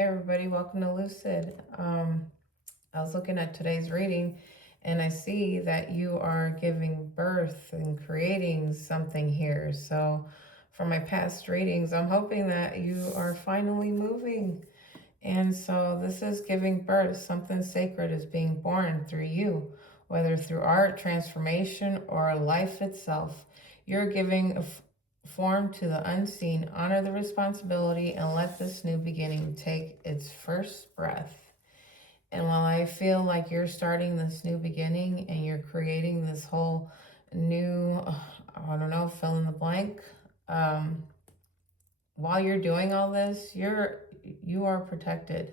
Hey everybody, welcome to Lucid. I was looking at today's reading and I see that you are giving birth and creating something here. So from my past readings, I'm hoping that you are finally moving. And so this is giving birth. Something sacred is being born through you, whether through art, transformation, or life itself. You're giving form to the unseen. Honor the responsibility and let this new beginning take its first breath. And while I feel like you're starting this new beginning and you're creating this whole new, I don't know, fill in the blank, while you're doing all this, you are protected.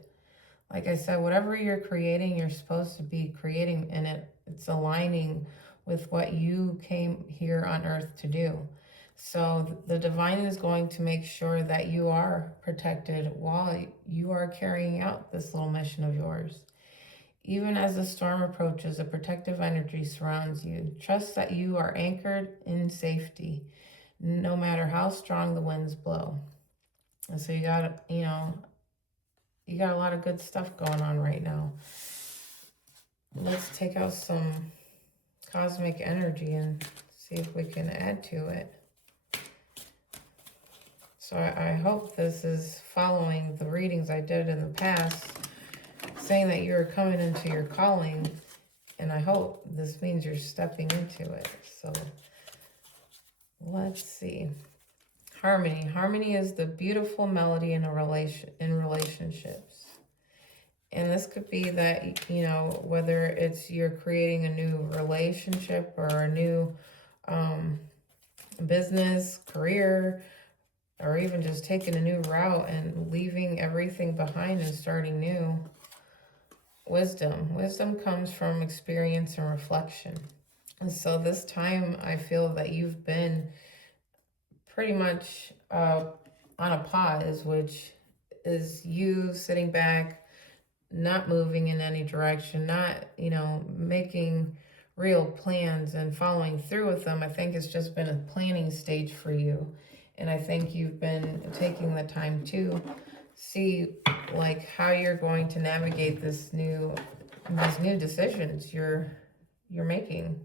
Like I said, whatever you're creating, you're supposed to be creating, and it's aligning with what you came here on earth to do. So the divine is going to make sure that you are protected while you are carrying out this little mission of yours. Even as the storm approaches, a protective energy surrounds you. Trust that you are anchored in safety, no matter how strong the winds blow. And so you got a lot of good stuff going on right now. Let's take out some cosmic energy and see if we can add to it. So I hope this is following the readings I did in the past, saying that you're coming into your calling, and I hope this means you're stepping into it. So let's see. Harmony. Harmony is the beautiful melody in relationships. And this could be that, whether it's you're creating a new relationship or a new business, career, or even just taking a new route and leaving everything behind and starting new. Wisdom. Wisdom comes from experience and reflection. And so this time I feel that you've been pretty much on a pause, which is you sitting back, not moving in any direction, not, making real plans and following through with them. I think it's just been a planning stage for you. And I think you've been taking the time to see like how you're going to navigate these new decisions you're making.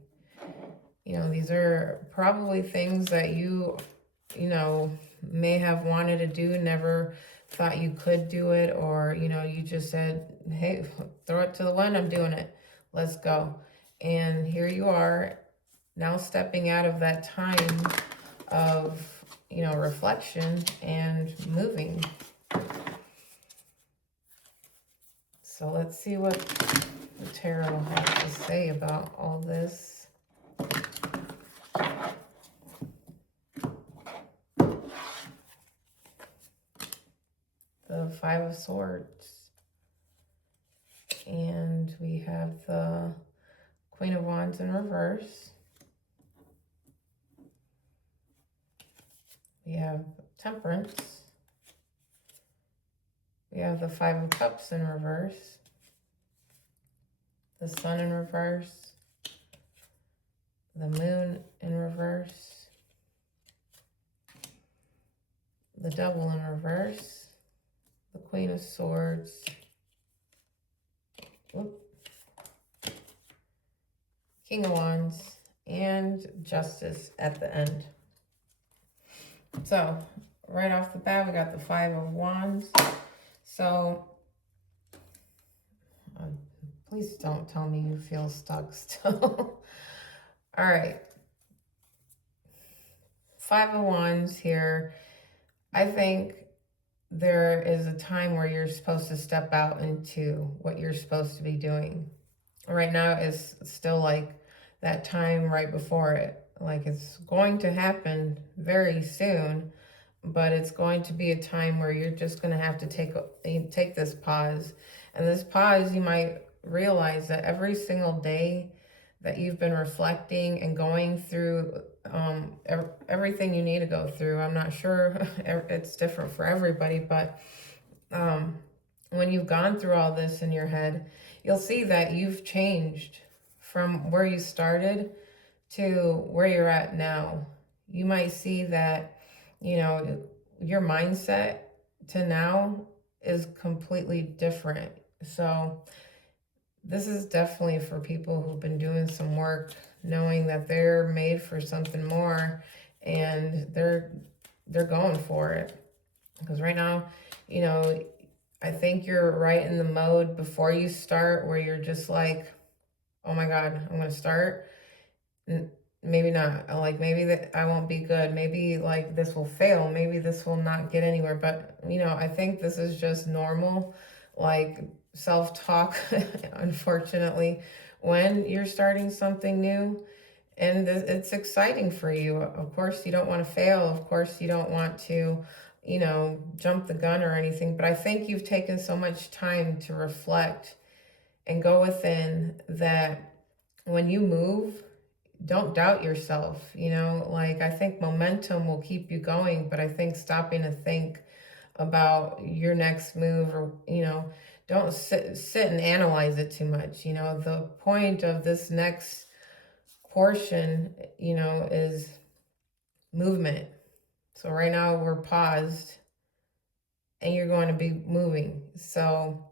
These are probably things that you may have wanted to do, never thought you could do it, or you just said, hey, throw it to the wind, I'm doing it, let's go. And here you are now, stepping out of that time of reflection and moving. So let's see what the tarot has to say about all this. The Five of Swords. And we have the Queen of Wands in reverse. We have Temperance. We have the Five of Cups in reverse. The Sun in reverse. The Moon in reverse. The Devil in reverse. The Queen of Swords. King of Wands. And Justice at the end. So, right off the bat, we got the Five of Wands. So, please don't tell me you feel stuck still. All right. Five of Wands here. I think there is a time where you're supposed to step out into what you're supposed to be doing. Right now is still like that time right before it. Like it's going to happen very soon, but it's going to be a time where you're just going to have to take this pause. And this pause, you might realize that every single day that you've been reflecting and going through everything you need to go through. I'm not sure, it's different for everybody, but when you've gone through all this in your head, you'll see that you've changed from where you started to where you're at now. You might see that, your mindset to now is completely different. So this is definitely for people who've been doing some work, knowing that they're made for something more, and they're going for it. Because right now, you know, I think you're right in the mode before you start where you're just like, oh my God, I'm gonna start. Maybe not. Like maybe that I won't be good. Maybe like this will fail. Maybe this will not get anywhere. But I think this is just normal, like self-talk, unfortunately, when you're starting something new. And it's exciting for you. Of course, you don't want to fail. Of course, you don't want to, jump the gun or anything. But I think you've taken so much time to reflect and go within that when you move, don't doubt yourself. Like I think momentum will keep you going, but I think stopping to think about your next move, or don't sit and analyze it too much. The point of this next portion is movement. So right now we're paused and you're going to be moving. So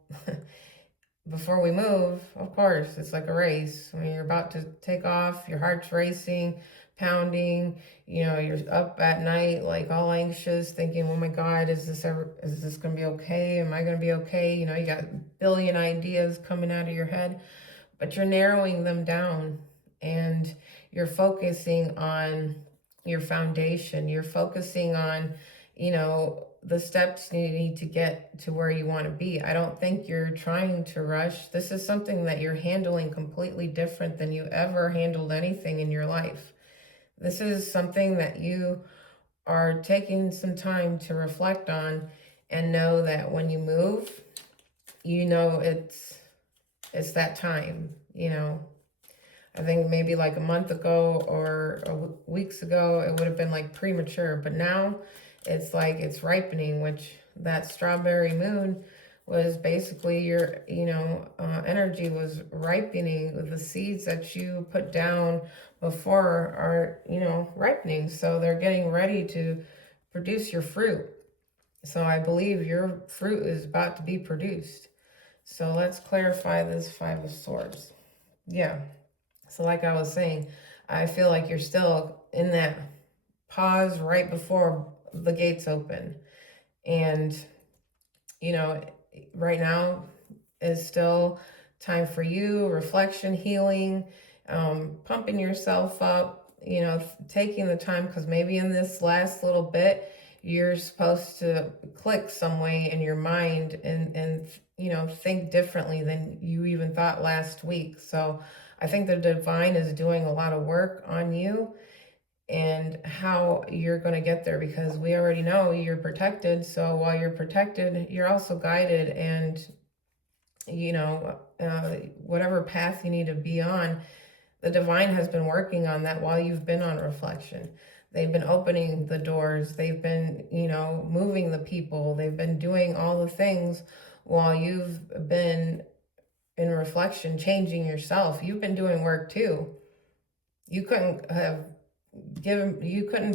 before we move, of course, it's like a race. When you're about to take off, your heart's racing, pounding, you're up at night, like all anxious, thinking, oh my God, is this going to be okay? Am I going to be okay? You got a billion ideas coming out of your head, but you're narrowing them down and you're focusing on your foundation. You're focusing on, the steps you need to get to where you want to be. I don't think you're trying to rush. This is something that you're handling completely different than you ever handled anything in your life. This is something that you are taking some time to reflect on and know that when you move, it's that time. I think maybe like a month ago or weeks ago, it would have been like premature, but now it's like it's ripening, which that strawberry moon was basically your, energy was ripening. The seeds that you put down before are, ripening. So they're getting ready to produce your fruit. So I believe your fruit is about to be produced. So let's clarify this Five of Swords. Yeah. So like I was saying, I feel like you're still in that pause right before the gates open. And, right now is still time for you, reflection, healing, pumping yourself up, taking the time, because maybe in this last little bit, you're supposed to click some way in your mind and think differently than you even thought last week. So I think the divine is doing a lot of work on you and how you're going to get there, because we already know you're protected. So while you're protected, you're also guided, and whatever path you need to be on, the divine has been working on that while you've been on reflection. They've been opening the doors. They've been, moving the people. They've been doing all the things while you've been in reflection, changing yourself. You've been doing work too. You couldn't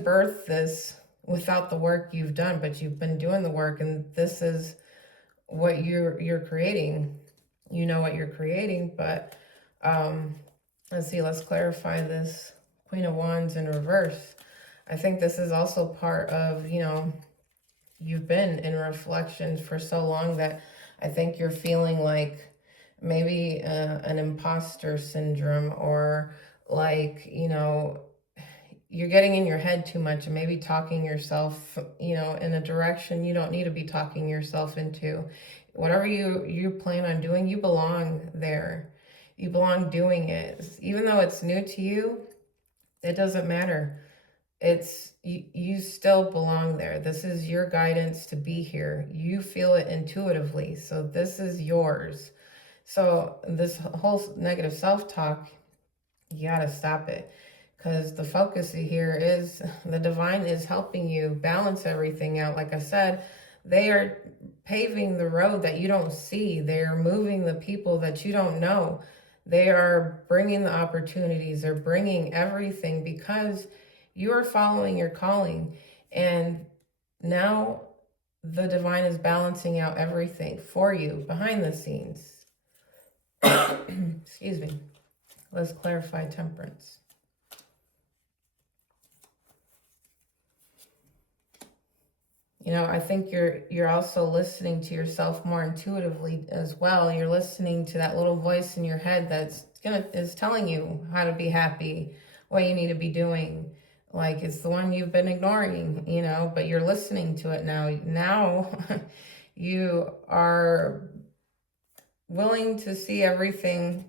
birth this without the work you've done, but you've been doing the work, and this is what you're creating. You know what you're creating, but let's see, let's clarify this Queen of Wands in reverse. I think this is also part of, you've been in reflection for so long that I think you're feeling like maybe an imposter syndrome, or like, you're getting in your head too much and maybe talking yourself, in a direction you don't need to be talking yourself into. Whatever you plan on doing, you belong there. You belong doing it. Even though it's new to you, it doesn't matter. It's you still belong there. This is your guidance to be here. You feel it intuitively. So this is yours. So this whole negative self-talk, you got to stop it, because the focus here is the divine is helping you balance everything out. Like I said, they are paving the road that you don't see. They're moving the people that you don't know. They are bringing the opportunities. They're bringing everything because you are following your calling. And now the divine is balancing out everything for you behind the scenes. Excuse me. Let's clarify temperance. You know, I think you're also listening to yourself more intuitively as well. You're listening to that little voice in your head is telling you how to be happy, what you need to be doing. Like, it's the one you've been ignoring, you know, but you're listening to it now. Now you are willing to see everything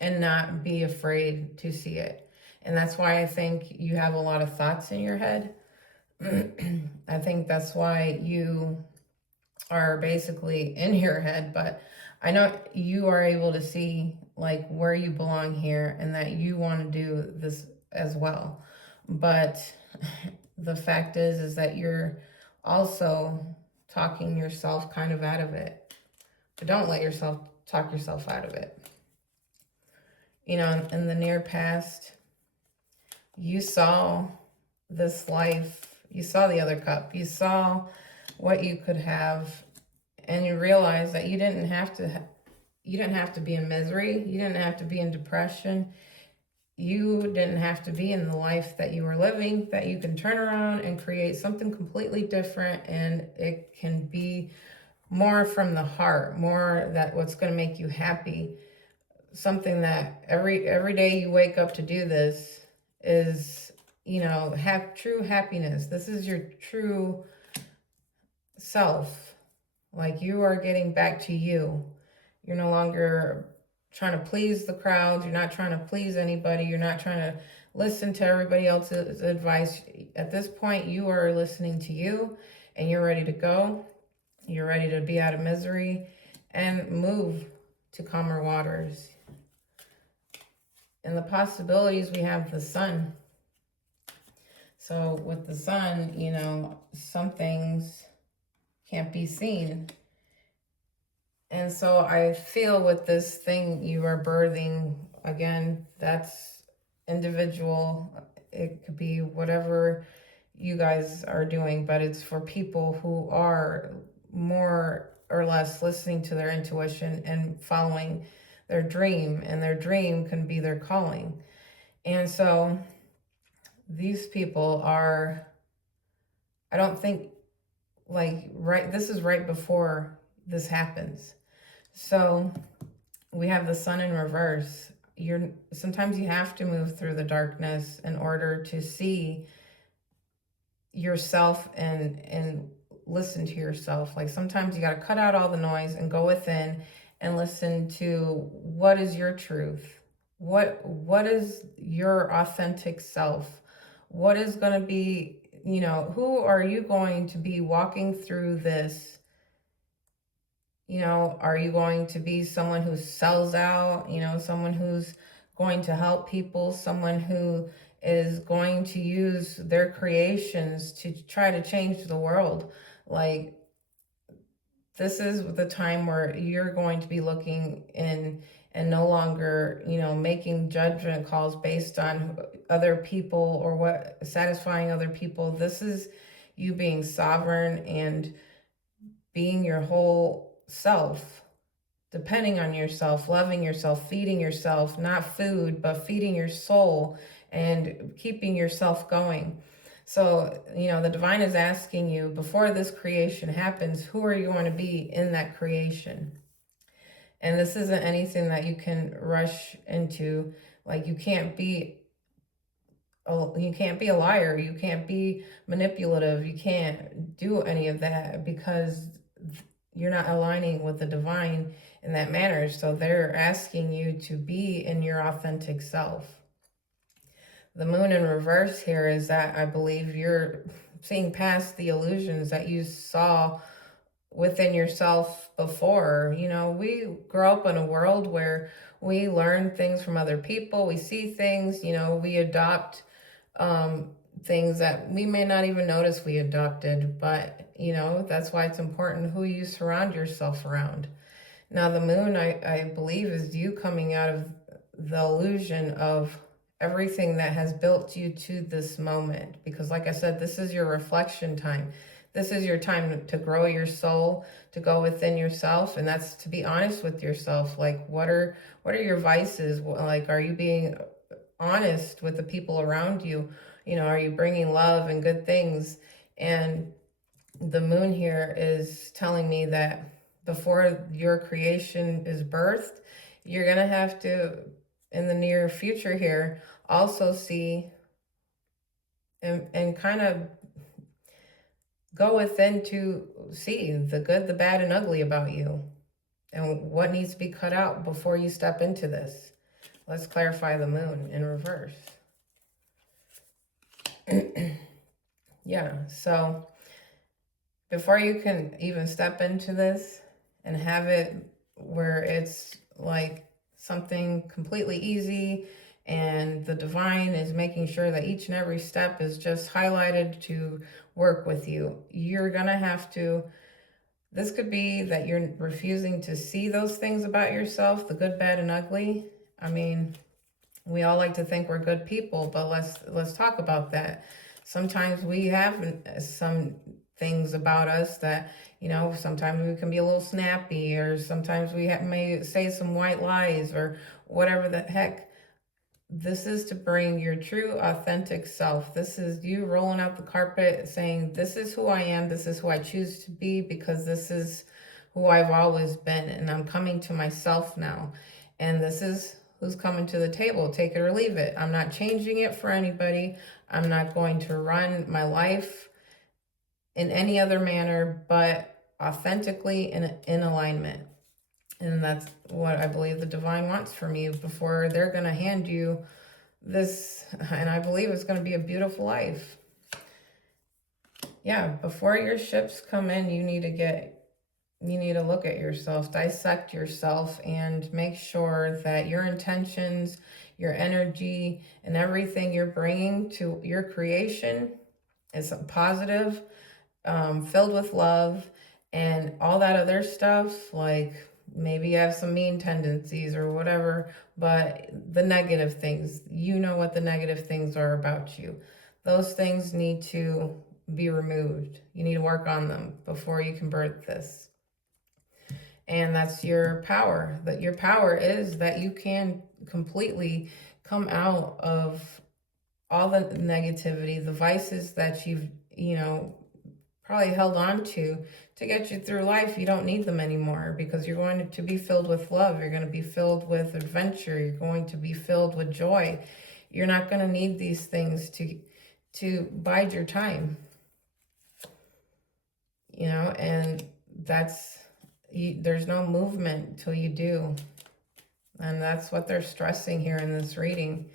and not be afraid to see it. And that's why I think you have a lot of thoughts in your head. I think that's why you are basically in your head, but I know you are able to see like where you belong here and that you want to do this as well. But the fact is that you're also talking yourself kind of out of it. But don't let yourself talk yourself out of it. You know, in the near past, you saw this life, you saw the other cup, you saw what you could have, and you realized that you didn't have to be in misery, you didn't have to be in depression, you didn't have to be in the life that you were living, that you can turn around and create something completely different, and it can be more from the heart, more that what's going to make you happy. Something that every day you wake up to do this is, you know, have true happiness. This is your true self. Like, you are getting back to you. You're no longer trying to please the crowd. You're not trying to please anybody. You're not trying to listen to everybody else's advice. At this point, you are listening to you, and you're ready to go. You're ready to be out of misery and move to calmer waters. And the possibilities, we have the sun. So with the sun, you know, some things can't be seen. And so I feel with this thing you are birthing, again, that's individual. It could be whatever you guys are doing, but it's for people who are more or less listening to their intuition and following their dream, and their dream can be their calling. And so these people are, I don't think, like, right, this is right before this happens. So we have the sun in reverse. Sometimes you have to move through the darkness in order to see yourself and listen to yourself. Like, sometimes you got to cut out all the noise and go within and listen to what is your truth. What is your authentic self? What is going to be, you know, who are you going to be walking through this? You know, are you going to be someone who sells out, you know, someone who's going to help people, someone who is going to use their creations to try to change the world? Like, this is the time where you're going to be looking in and no longer, you know, making judgment calls based on other people or what satisfying other people. This is you being sovereign and being your whole self, depending on yourself, loving yourself, feeding yourself, not food, but feeding your soul and keeping yourself going. So, you know, the divine is asking you, before this creation happens, who are you going to be in that creation? And this isn't anything that you can rush into. Like, you can't be a liar. You can't be manipulative. You can't do any of that because you're not aligning with the divine in that manner. So they're asking you to be in your authentic self. The moon in reverse here is that I believe you're seeing past the illusions that you saw within yourself before. You know, we grow up in a world where we learn things from other people. We see things, you know, we adopt things that we may not even notice we adopted. But, you know, that's why it's important who you surround yourself around. Now, the moon, I believe, is you coming out of the illusion of everything that has built you to this moment. Because, like I said, this is your reflection time. This is your time to grow your soul, to go within yourself, and that's to be honest with yourself. Like, what are your vices? Like, are you being honest with the people around you? You know, are you bringing love and good things? And the moon here is telling me that before your creation is birthed, you're going to have to, in the near future here, also see and kind of go within to see the good, the bad, and ugly about you and what needs to be cut out before you step into this. Let's clarify the moon in reverse. Yeah, so before you can even step into this and have it where it's like something completely easy and the divine is making sure that each and every step is just highlighted to work with you, you're gonna have to, this could be that you're refusing to see those things about yourself, the good, bad, and ugly. I mean, we all like to think we're good people, but let's talk about that. Sometimes we have some things about us that, you know, sometimes we can be a little snappy, or sometimes we may say some white lies or whatever the heck. This is to bring your true, authentic self. This is you rolling out the carpet saying, this is who I am. This is who I choose to be because this is who I've always been. And I'm coming to myself now. And this is who's coming to the table. Take it or leave it. I'm not changing it for anybody. I'm not going to run my life in any other manner but authentically in alignment. And that's what I believe the divine wants from you before they're going to hand you this, and I believe it's going to be a beautiful life. Yeah, before your ships come in, you need to look at yourself, dissect yourself, and make sure that your intentions, your energy, and everything you're bringing to your creation is positive, filled with love, and all that other stuff, like maybe you have some mean tendencies or whatever, but the negative things, you know what the negative things are about you. Those things need to be removed. You need to work on them before you can birth this. And that's your power. That your power is that you can completely come out of all the negativity, the vices that you've, you know, probably held on to get you through life. You don't need them anymore because you're going to be filled with love. You're going to be filled with adventure. You're going to be filled with joy. You're not going to need these things to bide your time, you know, and there's no movement till you do. And that's what they're stressing here in this reading.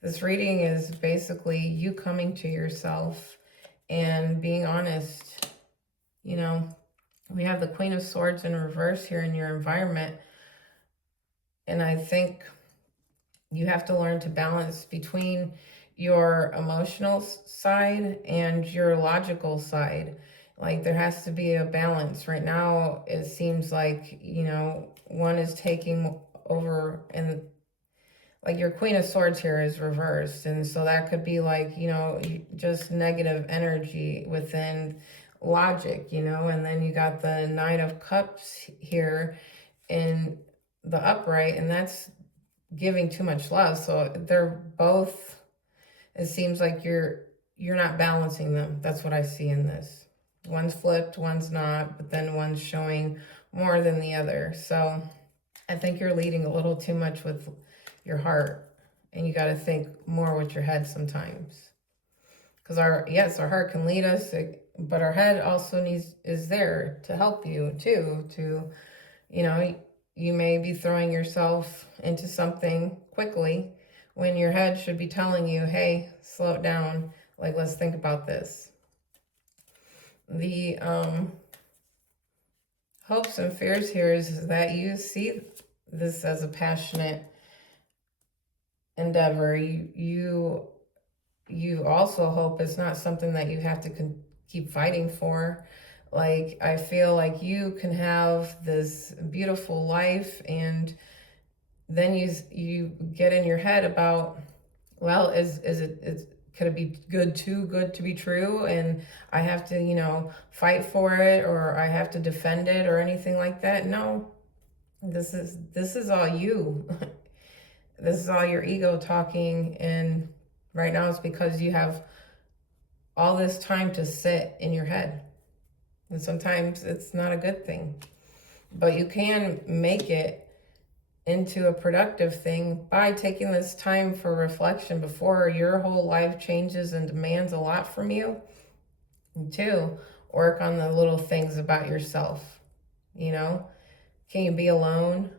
This reading is basically you coming to yourself and being honest. You know, we have the Queen of Swords in reverse here in your environment. And I think you have to learn to balance between your emotional side and your logical side. Like there has to be a balance. Right now, it seems like, you know, one is taking over, and like your Queen of Swords here is reversed. And so that could be like, you know, just negative energy within logic, you know, and then you got the Nine of Cups here in the upright, and that's giving too much love. So they're both, it seems like you're not balancing them. That's what I see in this. One's flipped, one's not, but then one's showing more than the other. So I think you're leading a little too much with your heart, and you got to think more with your head sometimes. Because our heart can lead us, but our head also is there to help you too. To, you know, you may be throwing yourself into something quickly when your head should be telling you, hey, slow it down. Like, let's think about this. The hopes and fears here is that you see this as a passionate endeavor. You also hope it's not something that you have to keep fighting for. Like, I feel like you can have this beautiful life, and then you get in your head about, well, is it could it be good, too good to be true, and I have to, you know, fight for it, or I have to defend it or anything like that? No, this is all you. This is all your ego talking, and right now it's because you have all this time to sit in your head. And sometimes it's not a good thing. But you can make it into a productive thing by taking this time for reflection before your whole life changes and demands a lot from you. And two, work on the little things about yourself. You know, can you be alone?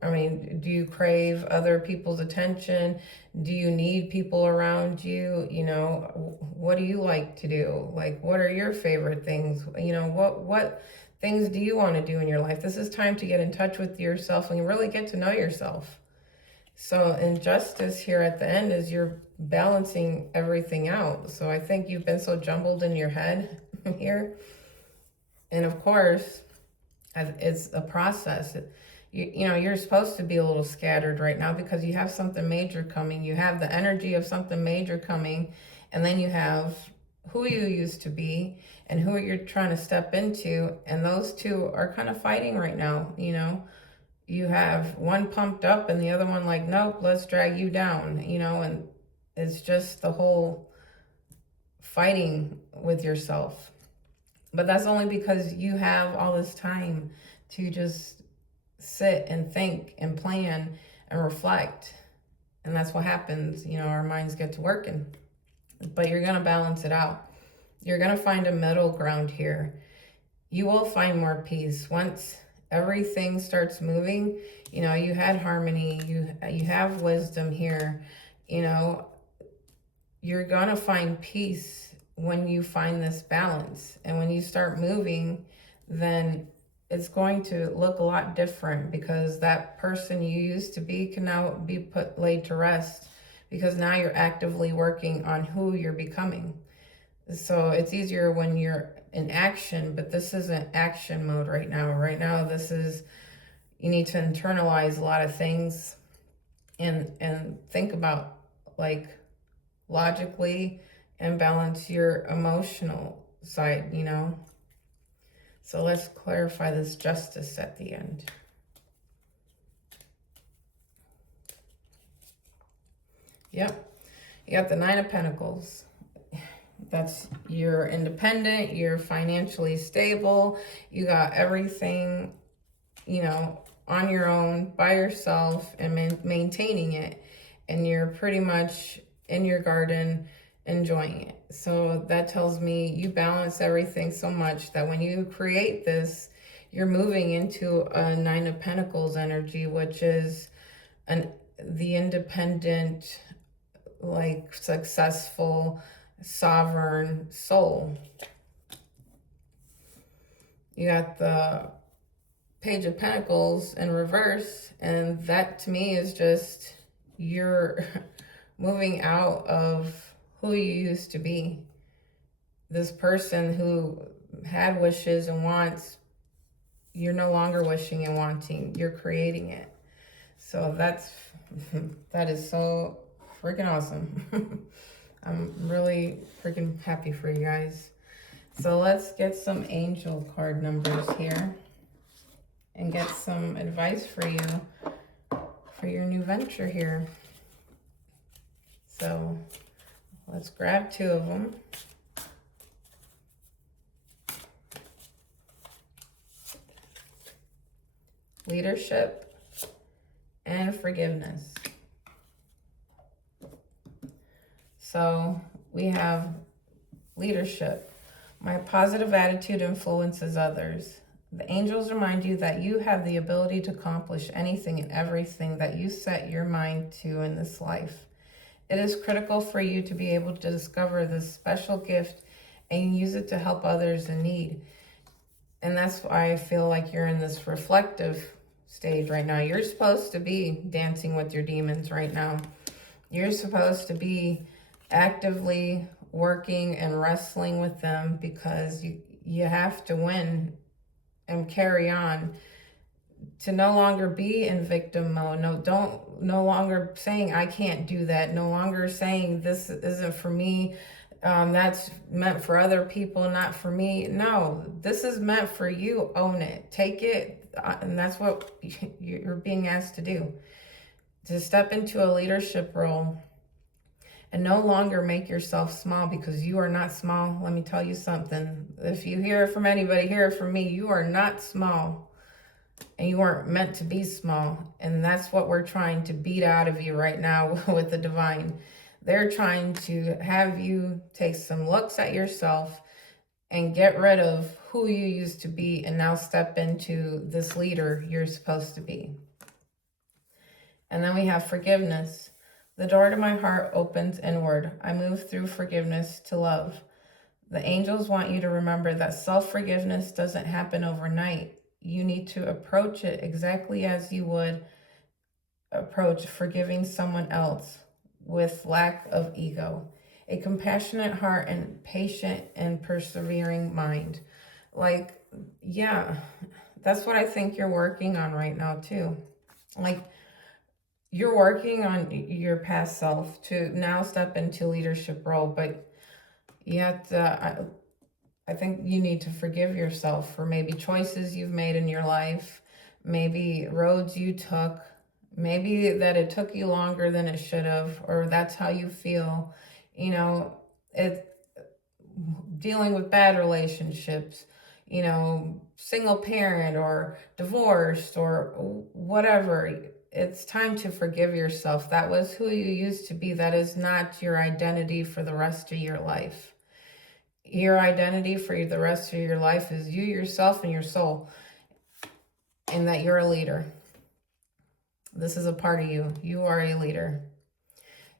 I mean, do you crave other people's attention? Do you need people around you? You know, what do you like to do? Like, what are your favorite things? You know, what things do you want to do in your life? This is time to get in touch with yourself and really get to know yourself. So injustice here at the end is you're balancing everything out. So I think you've been so jumbled in your head here. And of course, it's a process. You know, you're supposed to be a little scattered right now because you have something major coming. You have the energy of something major coming, and then you have who you used to be and who you're trying to step into, and those two are kind of fighting right now. You know, you have one pumped up and the other one like, nope, let's drag you down, you know, and it's just the whole fighting with yourself. But that's only because you have all this time to just sit and think and plan and reflect. And that's what happens. You know, our minds get to working. But you're going to balance it out. You're going to find a middle ground here. You will find more peace once everything starts moving. You know, you had harmony, you have wisdom here. You know, you're going to find peace when you find this balance. And when you start moving, then it's going to look a lot different, because that person you used to be can now be laid to rest, because now you're actively working on who you're becoming. So it's easier when you're in action, but this isn't action mode right now. Right now, this is, you need to internalize a lot of things and think about, like, logically, and balance your emotional side, you know. So let's clarify this justice at the end. Yep, you got the Nine of Pentacles. That's, you're independent, you're financially stable, you got everything, you know, on your own, by yourself, and maintaining it. And you're pretty much in your garden enjoying it. So that tells me you balance everything so much that when you create this, you're moving into a Nine of Pentacles energy, which is the independent, like, successful, sovereign soul. You got the Page of Pentacles in reverse, and that to me is just you're moving out of who you used to be. This person who had wishes and wants, you're no longer wishing and wanting, you're creating it. So that is so freaking awesome. I'm really freaking happy for you guys. So let's get some angel card numbers here and get some advice for you for your new venture here. So let's grab two of them. Leadership and forgiveness. So we have leadership. My positive attitude influences others. The angels remind you that you have the ability to accomplish anything and everything that you set your mind to in this life. It is critical for you to be able to discover this special gift and use it to help others in need. And that's why I feel like you're in this reflective stage right now. You're supposed to be dancing with your demons right now. You're supposed to be actively working and wrestling with them, because you have to win and carry on to no longer be in victim mode. No longer saying I can't do that. No longer saying this isn't for me. That's meant for other people, not for me. No, this is meant for you. Own it. Take it. And that's what you're being asked to do. To step into a leadership role and no longer make yourself small, because you are not small. Let me tell you something. If you hear it from anybody, hear it from me. You are not small, and you weren't meant to be small. And that's what we're trying to beat out of you right now with the divine. They're trying to have you take some looks at yourself and get rid of who you used to be, and now step into this leader you're supposed to be. And then we have forgiveness. The door to my heart opens inward. I move through forgiveness to love. The angels want you to remember that self-forgiveness doesn't happen overnight. You need to approach it exactly as you would approach forgiving someone else, with lack of ego, a compassionate heart, and patient and persevering mind. Like, yeah, that's what I think you're working on right now too. Like, you're working on your past self to now step into leadership role, but you have to, I think you need to forgive yourself for maybe choices you've made in your life, maybe roads you took, maybe that it took you longer than it should have, or that's how you feel. You know, it dealing with bad relationships, you know, single parent or divorced or whatever. It's time to forgive yourself. That was who you used to be. That is not your identity for the rest of your life. Your identity for the rest of your life is you, yourself, and your soul, and that you're a leader. This is a part of you. You are a leader.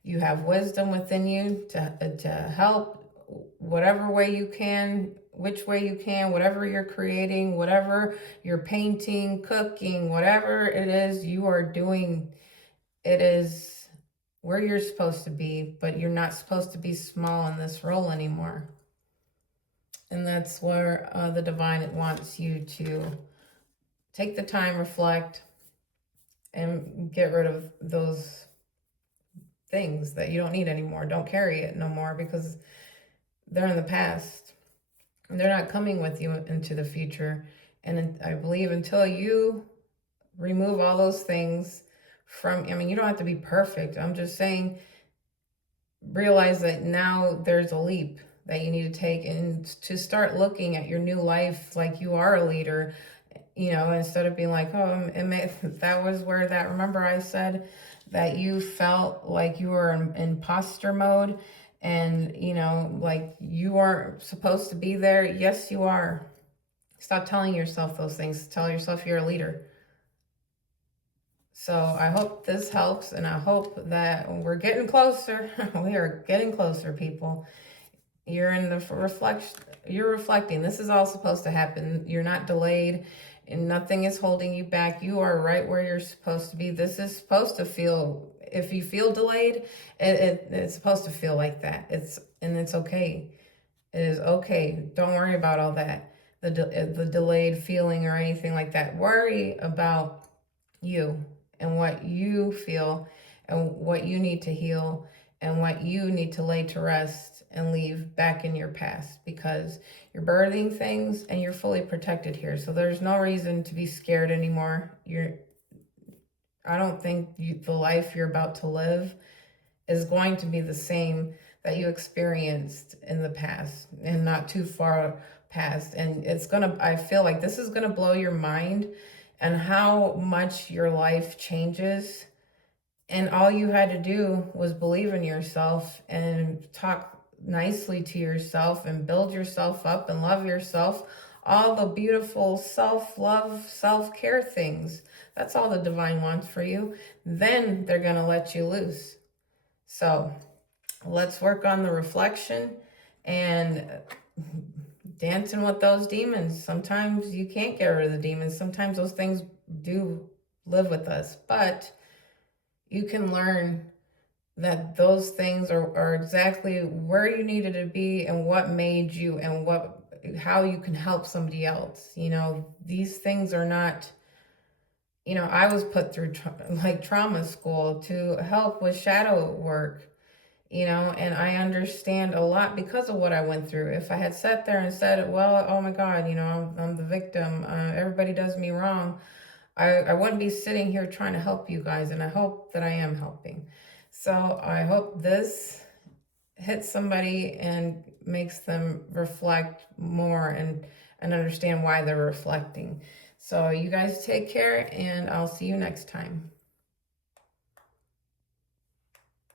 You have wisdom within you to help whatever way you can, which way you can, whatever you're creating, whatever you're painting, cooking, whatever it is you are doing. It is where you're supposed to be, but you're not supposed to be small in this role anymore. And that's where the divine wants you to take the time, reflect, and get rid of those things that you don't need anymore. Don't carry it no more, because they're in the past. They're not coming with you into the future. And I believe until you remove all those things from, I mean, you don't have to be perfect. I'm just saying, realize that now there's a leap that you need to take, and to start looking at your new life like you are a leader, you know, instead of being like, oh, that was where that, remember I said that you felt like you were in imposter mode, and, you know, like you weren't supposed to be there. Yes, you are. Stop telling yourself those things. Tell yourself you're a leader. So I hope this helps, and I hope that we're getting closer. We are getting closer, people. You're in the reflection. You're reflecting. This is all supposed to happen. You're not delayed, and nothing is holding you back. You are right where you're supposed to be. This is supposed to feel, if you feel delayed, it's supposed to feel like that. It's okay. It is okay. Don't worry about all that. The delayed feeling or anything like that. Worry about you and what you feel and what you need to heal and what you need to lay to rest and leave back in your past, because you're birthing things and you're fully protected here. So there's no reason to be scared anymore. I don't think the life you're about to live is going to be the same that you experienced in the past, and not too far past. And I feel like this is gonna blow your mind, and how much your life changes. And all you had to do was believe in yourself and talk nicely to yourself and build yourself up and love yourself. All the beautiful self-love, self-care things. That's all the divine wants for you. Then they're going to let you loose. So let's work on the reflection and dancing with those demons. Sometimes you can't get rid of the demons. Sometimes those things do live with us, but you can learn that those things are exactly where you needed to be and what made you, and how you can help somebody else. You know, these things are not you know, I was put through like trauma school to help with shadow work, you know, and I understand a lot because of what I went through. If I had sat there and said, well, oh my God, you know, I'm the victim, everybody does me wrong, I wouldn't be sitting here trying to help you guys, and I hope that I am helping. So I hope this hits somebody and makes them reflect more and understand why they're reflecting. So you guys take care, and I'll see you next time.